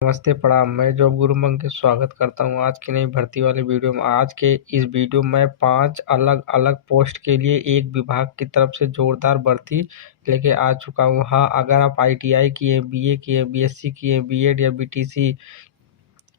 नमस्ते प्रणाम। मैं जॉब गुरु मंग स्वागत करता हूं आज की नई भर्ती वाले वीडियो में। आज के इस वीडियो में 5 अलग-अलग पोस्ट के लिए एक विभाग की तरफ से जोरदार भर्ती लेके आ चुका हूं। हाँ, अगर आप आईटीआई किए, बीए किए, बीएससी किए, बीएड या बीटीसी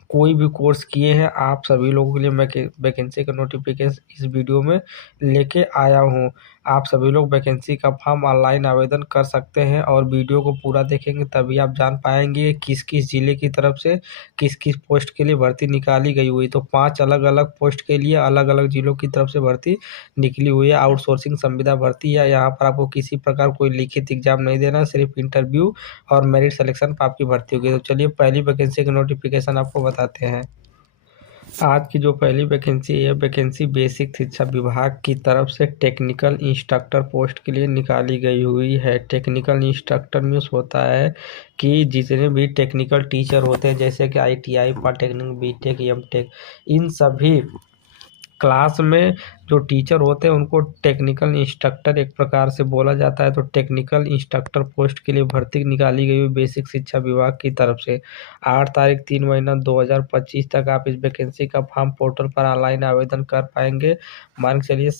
कोई भी कोर्स किए हैं, आप सभी लोगों के लिए मैं वैकेंसी का नोटिफिकेशन इस वीडियो में लेके आया हूं। आप सभी लोग वैकेंसी का फॉर्म ऑनलाइन आवेदन कर सकते हैं और वीडियो को पूरा देखेंगे तभी आप जान पाएंगे किस किस जिले की तरफ से किस किस पोस्ट के लिए भर्ती निकाली गई हुई। तो 5 अलग अलग पोस्ट के लिए अलग अलग जिलों की तरफ से भर्ती निकली हुई है। आउटसोर्सिंग संविदा भर्ती है। यहाँ पर आपको किसी प्रकार कोई लिखित एग्जाम नहीं देना, सिर्फ इंटरव्यू और मेरिट सिलेक्शन पर आपकी भर्ती होगी। तो चलिए पहली वैकेंसी का नोटिफिकेशन आपको बताते हैं। आज की जो पहली वैकेंसी है, वैकेंसी बेसिक शिक्षा विभाग की तरफ से टेक्निकल इंस्ट्रक्टर पोस्ट के लिए निकाली गई हुई है। टेक्निकल इंस्ट्रक्टर मीन्स होता है कि जितने भी टेक्निकल टीचर होते हैं, जैसे कि आईटीआई, पॉलिटेक्निक, बीटेक, एमटेक, इन सभी क्लास में जो टीचर होते हैं उनको टेक्निकल इंस्ट्रक्टर एक प्रकार से बोला जाता है। तो टेक्निकल इंस्ट्रक्टर पोस्ट के लिए भर्ती निकाली गई हुई बेसिक शिक्षा विभाग की तरफ से 8 तारीख 3 महीना 2025 तक आप इस वैकेंसी का फॉर्म पोर्टल पर ऑनलाइन आवेदन कर पाएंगे। मान के चलिए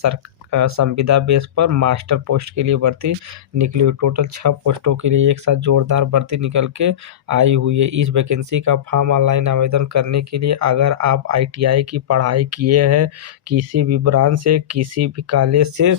संविदा बेस पर मास्टर पोस्ट के लिए भर्ती निकली हुई। टोटल 6 पोस्टों के लिए एक साथ जोरदार भर्ती निकल के आई हुई है। इस वैकेंसी का फॉर्म ऑनलाइन आवेदन करने के लिए अगर आप आईटीआई की पढ़ाई किए हैं, किसी भी ब्रांच से, किसी भी कॉलेज से,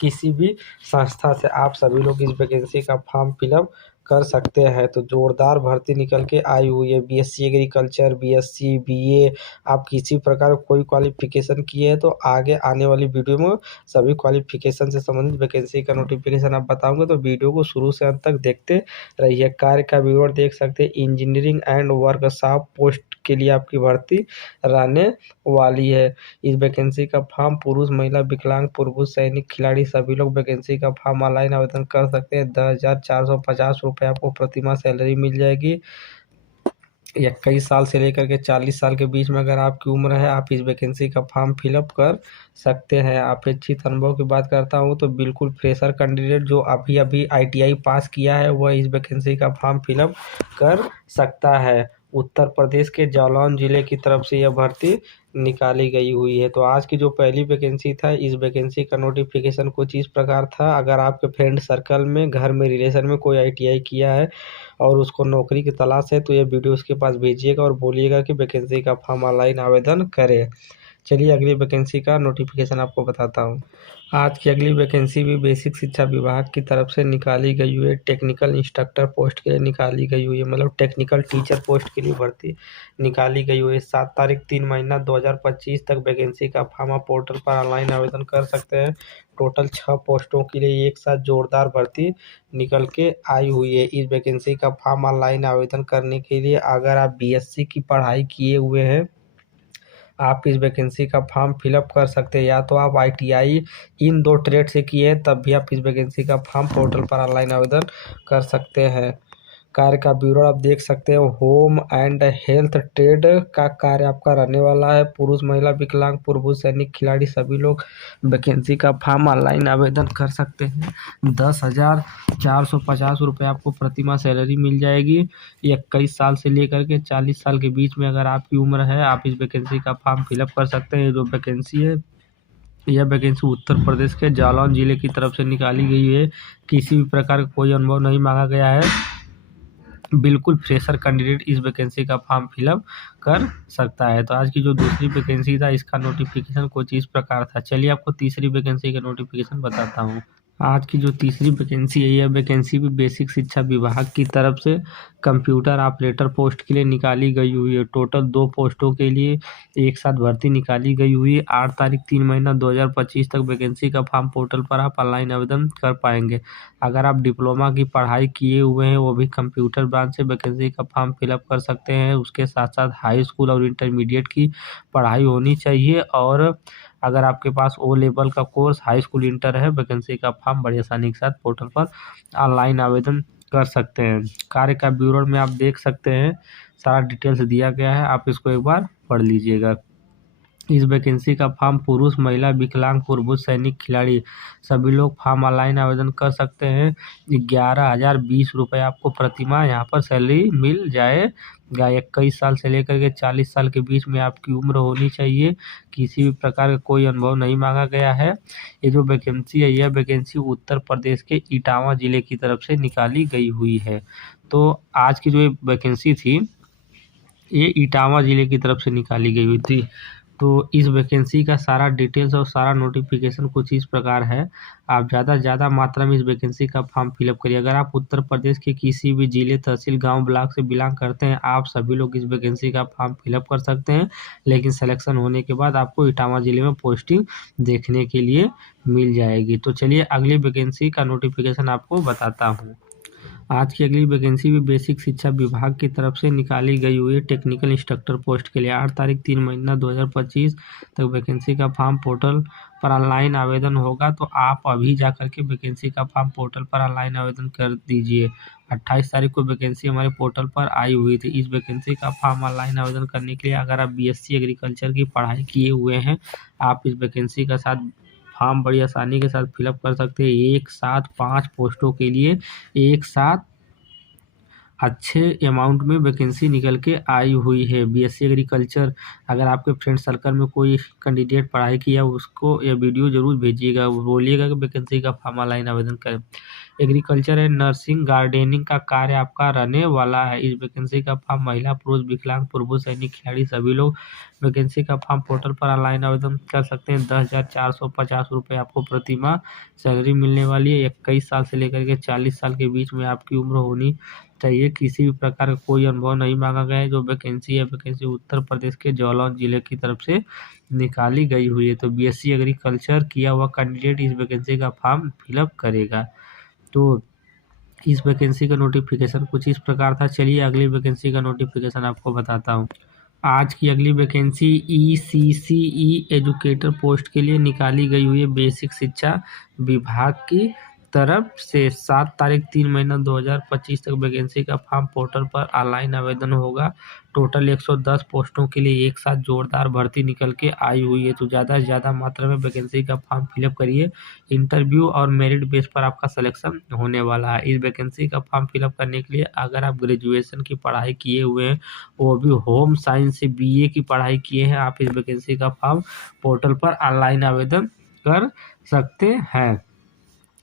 किसी भी संस्था से, आप सभी लोग इस वैकेंसी का फॉर्म फिलअप कर सकते हैं। तो जोरदार भर्ती निकल के आई हुई है। बीएससी एग्रीकल्चर, बीएससी, बीए, आप किसी प्रकार कोई क्वालिफिकेशन किए हैं तो आगे आने वाली वीडियो में सभी क्वालिफिकेशन से संबंधित वैकेंसी का नोटिफिकेशन आप बताऊंगे, तो वीडियो को शुरू से अंत तक देखते रहिए। कार्य का विवरण देख सकते हैं। इंजीनियरिंग एंड वर्कशॉप पोस्ट के लिए आपकी भर्ती रहने वाली है। इस वैकेंसी का फॉर्म पुरुष, महिला, विकलांग, पूर्व सैनिक, खिलाड़ी सभी लोग वैकेंसी का फॉर्म ऑनलाइन आवेदन कर सकते हैं। 10,450 रुपये आपको प्रतिमाह सैलरी मिल जाएगी। 21 साल से लेकर के 40 साल के बीच में अगर आपकी उम्र है, आप इस वैकेंसी का फॉर्म फिलअप कर सकते हैं। अपेक्षित अनुभव की बात करता हूँ तो बिल्कुल फ्रेशर कैंडिडेट जो अभी अभी आईटीआई पास किया है वह इस वैकेंसी का फॉर्म फिलअप कर सकता है। उत्तर प्रदेश के जालौन जिले की तरफ से यह भर्ती निकाली गई हुई है। तो आज की जो पहली वैकेंसी था, इस वैकेंसी का नोटिफिकेशन कुछ इस प्रकार था। अगर आपके फ्रेंड सर्कल में, घर में, रिलेशन में कोई आईटीआई किया है और उसको नौकरी की तलाश है तो ये वीडियो उसके पास भेजिएगा और बोलिएगा कि वैकेंसी का फॉर्म ऑनलाइन आवेदन करें। चलिए अगली वैकेंसी का नोटिफिकेशन आपको बताता हूँ। आज की अगली वैकेंसी भी बेसिक शिक्षा विभाग की तरफ से निकाली गई हुई है। टेक्निकल इंस्ट्रक्टर पोस्ट के लिए निकाली गई हुई है, मतलब टेक्निकल टीचर पोस्ट के लिए भर्ती निकाली गई हुई है। 7 तारीख 3 महीना 2025 तक वैकेंसी का फॉर्म आप पोर्टल पर ऑनलाइन आवेदन कर सकते हैं। टोटल 6 पोस्टों के लिए एक साथ जोरदार भर्ती निकल के आई हुई है। इस वैकेंसी का फॉर्म ऑनलाइन आवेदन करने के लिए अगर आप बीएससी की पढ़ाई किए हुए हैं, आप इस वैकेंसी का फॉर्म फिलअप कर सकते हैं। या तो आप आईटीआई इन 2 ट्रेड से किए हैं तब भी आप इस वैकेंसी का फॉर्म पोर्टल पर ऑनलाइन आवेदन कर सकते हैं। कार्य का विवरण आप देख सकते हैं। होम एंड हेल्थ ट्रेड का कार्य आपका रहने वाला है। पुरुष, महिला, विकलांग, पूर्व सैनिक, खिलाड़ी सभी लोग वैकेंसी का फॉर्म ऑनलाइन आवेदन कर सकते हैं। 10,450 रुपये आपको प्रतिमाह सैलरी मिल जाएगी। 21 साल से लेकर के 40 साल के बीच में अगर आपकी उम्र है, आप इस वैकेंसी का फॉर्म फिलअप कर सकते हैं। ये जो वैकेंसी है, यह वैकेंसी उत्तर प्रदेश के जालौन जिले की तरफ से निकाली गई है। किसी भी प्रकार का कोई अनुभव नहीं मांगा गया है। बिल्कुल फ्रेशर कैंडिडेट इस वैकेंसी का फॉर्म फिलअप कर सकता है। तो आज की जो दूसरी वैकेंसी था, इसका नोटिफिकेशन कुछ इस प्रकार था। चलिए आपको तीसरी वैकेंसी का नोटिफिकेशन बताता हूँ। आज की जो तीसरी वैकेंसी है, यह वैकेंसी भी बेसिक शिक्षा विभाग की तरफ से कंप्यूटर ऑपरेटर पोस्ट के लिए निकाली गई हुई है। टोटल 2 पोस्टों के लिए एक साथ भर्ती निकाली गई हुई है। 8 तारीख 3 महीना 2025 तक वैकेंसी का फॉर्म पोर्टल पर आप ऑनलाइन आवेदन कर पाएंगे। अगर आप डिप्लोमा की पढ़ाई किए हुए हैं, वो भी कंप्यूटर ब्रांच से वैकेंसी का फॉर्म फिलअप कर सकते हैं। उसके साथ साथ हाई स्कूल और इंटरमीडिएट की पढ़ाई होनी चाहिए। और अगर आपके पास ओ लेवल का कोर्स हाई स्कूल इंटर है, वैकेंसी का फॉर्म बड़ी आसानी के साथ पोर्टल पर ऑनलाइन आवेदन कर सकते हैं। कार्य का विवरण में आप देख सकते हैं, सारा डिटेल्स दिया गया है, आप इसको एक बार पढ़ लीजिएगा। इस वैकेंसी का फॉर्म पुरुष, महिला, विकलांग, पूर्व सैनिक, खिलाड़ी सभी लोग फॉर्म ऑनलाइन आवेदन कर सकते हैं। 11,020 आपको प्रतिमाह यहाँ पर सैलरी मिल जाएगा। 21 साल से लेकर के 40 साल के बीच में आपकी उम्र होनी चाहिए। किसी भी प्रकार का कोई अनुभव नहीं मांगा गया है। ये जो वैकेंसी है, यह वैकेंसी उत्तर प्रदेश के इटावा जिले की तरफ से निकाली गई हुई है। तो आज की जो वैकेंसी थी, ये इटावा जिले की तरफ से निकाली गई हुई थी। तो इस वैकेंसी का सारा डिटेल्स और सारा नोटिफिकेशन कुछ इस प्रकार है। आप ज़्यादा से ज़्यादा मात्रा में इस वैकेंसी का फॉर्म फिलअप करिए। अगर आप उत्तर प्रदेश के किसी भी जिले, तहसील, गांव, ब्लॉक से बिलोंग करते हैं, आप सभी लोग इस वैकेंसी का फॉर्म फिलअप कर सकते हैं। लेकिन सिलेक्शन होने के बाद आपको इटावा जिले में पोस्टिंग देखने के लिए मिल जाएगी। तो चलिए अगली वैकेंसी का नोटिफिकेशन आपको बताता हूँ। आज की अगली वैकेंसी भी बेसिक शिक्षा विभाग की तरफ से निकाली गई हुई है। टेक्निकल इंस्ट्रक्टर पोस्ट के लिए 8 तारीख 3 महीना 2025 तक वैकेंसी का फॉर्म पोर्टल पर ऑनलाइन आवेदन होगा। तो आप अभी जा करके वैकेंसी का फॉर्म पोर्टल पर ऑनलाइन आवेदन कर दीजिए। 28 तारीख को वैकेंसी हमारे पोर्टल पर आई हुई थी। इस वैकेंसी का फॉर्म ऑनलाइन आवेदन करने के लिए अगर आप BSc एग्रीकल्चर की पढ़ाई किए हुए हैं, आप इस वैकेंसी का साथ फॉर्म बड़ी आसानी के साथ फिलअप कर सकते हैं। एक साथ 5 पोस्टों के लिए एक साथ अच्छे अमाउंट में वैकेंसी निकल के आई हुई है। BSc एग्रीकल्चर, अगर आपके फ्रेंड सर्कल में कोई कैंडिडेट पढ़ाई किया, उसको यह वीडियो जरूर भेजिएगा, बोलिएगा कि वैकेंसी का फॉर्म ऑनलाइन आवेदन करें। एग्रीकल्चर एंड नर्सिंग गार्डनिंग का कार्य आपका रहने वाला है। इस वैकेंसी का फॉर्म महिला, पुरुष, विकलांग, पूर्व सैनिक, खिलाड़ी सभी लोग वैकेंसी का फॉर्म पोर्टल पर ऑनलाइन आवेदन कर सकते हैं। 10,450 आपको प्रतिमाह सैलरी मिलने वाली है। 21 साल से लेकर के 40 साल के बीच में आपकी उम्र होनी चाहिए। किसी भी प्रकार का कोई अनुभव नहीं मांगा गया है। जो वैकेंसी है, वैकेंसी उत्तर प्रदेश के जालौन जिले की तरफ से निकाली गई हुई है। तो BSc एग्रीकल्चर किया हुआ कैंडिडेट इस वैकेंसी का फॉर्म फिलअप करेगा। तो इस वैकेंसी का नोटिफिकेशन कुछ इस प्रकार था। चलिए अगली वैकेंसी का नोटिफिकेशन आपको बताता हूँ। आज की अगली वैकेंसी ECCE एजुकेटर पोस्ट के लिए निकाली गई हुई है। बेसिक शिक्षा विभाग की तरफ से 7 तारीख 3 महीना 2025 तक वैकेंसी का फॉर्म पोर्टल पर ऑनलाइन आवेदन होगा। टोटल 110 पोस्टों के लिए एक साथ जोरदार भर्ती निकल के आई हुई है। तो ज़्यादा से ज़्यादा मात्रा में वैकेंसी का फॉर्म फिलअप करिए। इंटरव्यू और मेरिट बेस पर आपका सिलेक्शन होने वाला है। इस वैकेंसी का फॉर्म फिलअप करने के लिए अगर आप ग्रेजुएशन की पढ़ाई किए हुए हैं, वो भी होम साइंस से BA की पढ़ाई किए हैं, आप इस वैकेंसी का फॉर्म पोर्टल पर ऑनलाइन आवेदन कर सकते हैं।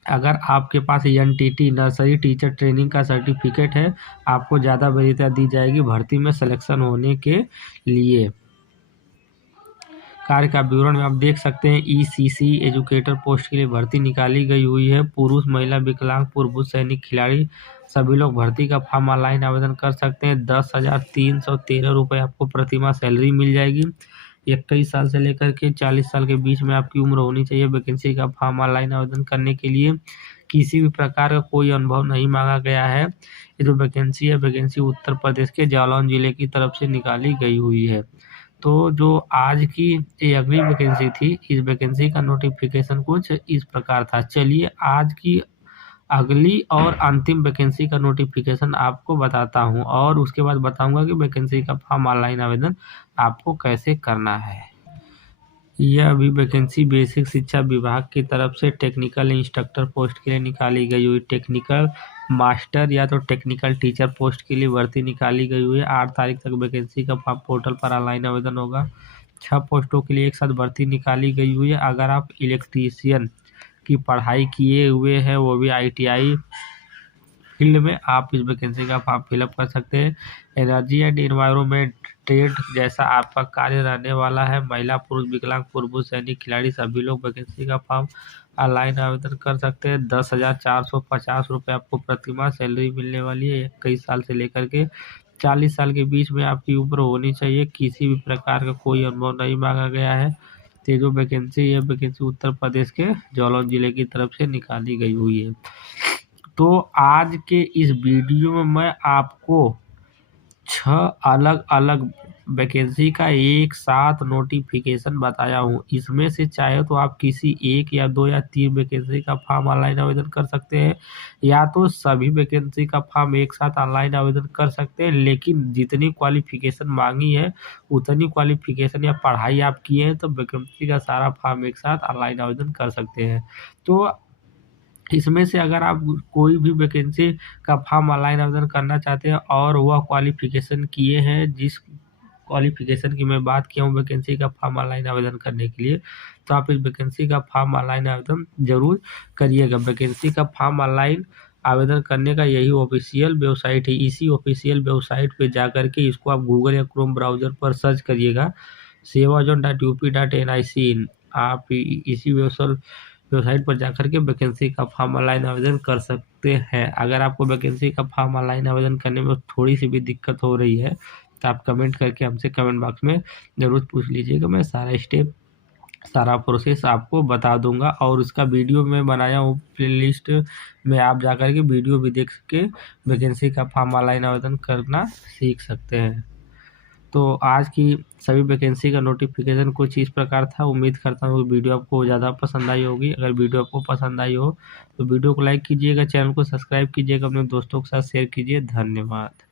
अगर आपके पास NTT नर्सरी टीचर ट्रेनिंग का सर्टिफिकेट है, आपको ज़्यादा वरीयता दी जाएगी भर्ती में सिलेक्शन होने के लिए। कार्य का विवरण में आप देख सकते हैं। ECC एजुकेटर पोस्ट के लिए भर्ती निकाली गई हुई है। पुरुष, महिला, विकलांग, पूर्व सैनिक, खिलाड़ी सभी लोग भर्ती का फॉर्म ऑनलाइन आवेदन कर सकते हैं। 10,313 आपको प्रतिमाह सैलरी मिल जाएगी। 21 साल से लेकर के 40 साल के बीच में आपकी उम्र होनी चाहिए। वैकेंसी का फॉर्म ऑनलाइन आवेदन करने के लिए किसी भी प्रकार का कोई अनुभव नहीं मांगा गया है। ये जो वैकेंसी है, वैकेंसी उत्तर प्रदेश के जालौन जिले की तरफ से निकाली गई हुई है। तो जो आज की ये अगली वैकेंसी थी, इस वैकेंसी का नोटिफिकेशन कुछ इस प्रकार था। चलिए आज की अगली और अंतिम वैकेंसी का नोटिफिकेशन आपको बताता हूँ और उसके बाद बताऊंगा कि वैकेंसी का फॉर्म ऑनलाइन आवेदन आपको कैसे करना है। यह अभी वैकेंसी बेसिक शिक्षा विभाग की तरफ से टेक्निकल इंस्ट्रक्टर पोस्ट के लिए निकाली गई हुई। टेक्निकल मास्टर या तो टेक्निकल टीचर पोस्ट के लिए भर्ती निकाली गई हुई है। 8 तारीख तक वैकेंसी का फॉर्म पोर्टल पर ऑनलाइन आवेदन होगा। 6 पोस्टों के लिए एक साथ भर्ती निकाली गई हुई है। अगर आप इलेक्ट्रीशियन की पढ़ाई किए हुए हैं, वो भी ITI फील्ड में, आप इस वैकेंसी का फॉर्म फिलअप कर सकते हैं। एनर्जी एंड एनवायरनमेंट ट्रेड जैसा आपका कार्य रहने वाला है। महिला, पुरुष, विकलांग, पूर्व सैनिक, खिलाड़ी सभी लोग वैकेंसी का फॉर्म ऑनलाइन आवेदन कर सकते हैं। 10,450 आपको प्रतिमाह सैलरी मिलने वाली है। 21 साल से लेकर के 40 साल के बीच में आपकी उम्र होनी चाहिए। किसी भी प्रकार का कोई अनुभव नहीं मांगा गया है। तो जो वैकेंसी है, वैकेंसी उत्तर प्रदेश के जालौन जिले की तरफ से निकाली गई हुई है। तो आज के इस वीडियो में मैं आपको 6 अलग अलग वैकेंसी का एक साथ नोटिफिकेशन बताया हूँ। इसमें से चाहे तो आप किसी एक या दो या तीन वैकेंसी का फॉर्म ऑनलाइन आवेदन कर सकते हैं, या तो सभी वैकेंसी का फॉर्म एक साथ ऑनलाइन आवेदन कर सकते हैं। लेकिन जितनी क्वालिफिकेशन मांगी है उतनी क्वालिफिकेशन या पढ़ाई आप किए हैं तो वैकेंसी का सारा फॉर्म एक साथ ऑनलाइन आवेदन कर सकते हैं। तो इसमें से अगर आप कोई भी वैकेंसी का फॉर्म ऑनलाइन आवेदन करना चाहते हैं और वह क्वालिफिकेशन किए हैं, जिस क्वालिफिकेशन की मैं बात किया हूँ वैकेंसी का फॉर्म ऑनलाइन आवेदन करने के लिए, तो आप इस वैकेंसी का फॉर्म ऑनलाइन आवेदन जरूर करिएगा। वैकेंसी का फॉर्म ऑनलाइन आवेदन करने का यही ऑफिशियल वेबसाइट है। इसी ऑफिशियल वेबसाइट पे जा करके इसको आप गूगल या क्रोम ब्राउज़र पर सर्च करिएगा, sevazon.up.nic। आप इसी वेबसाइट पर जाकर के वैकेंसी का फॉर्म ऑनलाइन आवेदन कर सकते हैं। अगर आपको वैकेंसी का फॉर्म ऑनलाइन आवेदन करने में थोड़ी सी भी दिक्कत हो रही है तो आप कमेंट करके हमसे कमेंट बॉक्स में ज़रूर पूछ लीजिएगा। मैं सारा स्टेप, सारा प्रोसेस आपको बता दूंगा और उसका वीडियो मैं बनाया हूँ प्लेलिस्ट में, आप जाकर के वीडियो भी देख के वैकेंसी का फॉर्म ऑनलाइन आवेदन करना सीख सकते हैं। तो आज की सभी वैकेंसी का नोटिफिकेशन कुछ इस प्रकार था। उम्मीद करता हूँ कि वीडियो आपको ज़्यादा पसंद आई होगी। अगर वीडियो आपको पसंद आई हो तो वीडियो को लाइक कीजिएगा, चैनल को सब्सक्राइब कीजिएगा, अपने दोस्तों के साथ शेयर कीजिए। धन्यवाद।